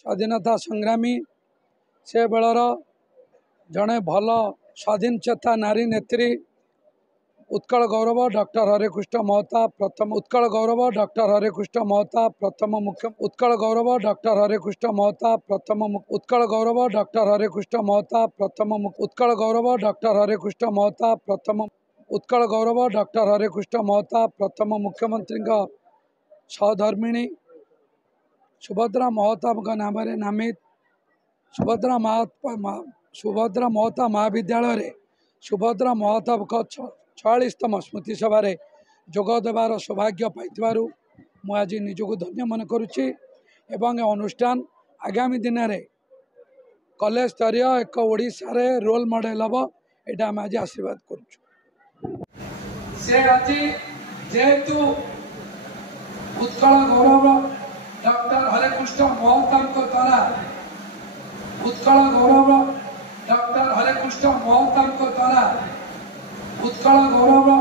स्वाधीनता संग्रामी से बेलर जड़े भल स्वाधीन चेता नारी नेत्री उत्कल गौरव डॉक्टर हरेकृष्ण महताब प्रथम उत्कल गौरव डॉक्टर हरेकृष्ण महताब प्रथम मुख्य उत्कल गौरव डॉक्टर हरेकृष्ण महताब प्रथम उत्कल गौरव डॉक्टर हरेकृष्ण महताब प्रथम उत्कल गौरव डॉक्टर हरेकृष्ण महताब प्रथम उत्कल गौरव डॉक्टर हरेकृष्ण महताब प्रथम मुख्यमंत्री सहधर्मिणी सुभद्रा महताब नाम नामित सुभद्रा महताब महाविद्यालय सुभद्रा महताब 46तम स्मृति सभा जोगदेवार सौभाग्य पाई मुझे निजक धन्य मन करुच्ची एवं अनुष्ठान आगामी दिन में कॉलेज स्तरीय एक ओडिशा रे रोल मॉडल हम यहाँ आम आज आशीर्वाद करेतु उत्कल गौरव डॉक्टर हरेकृष्ण महताब द्वारा उत्कल गौरव डॉक्टर हरेकृष्ण महताब द्वारा उत्कल गौरव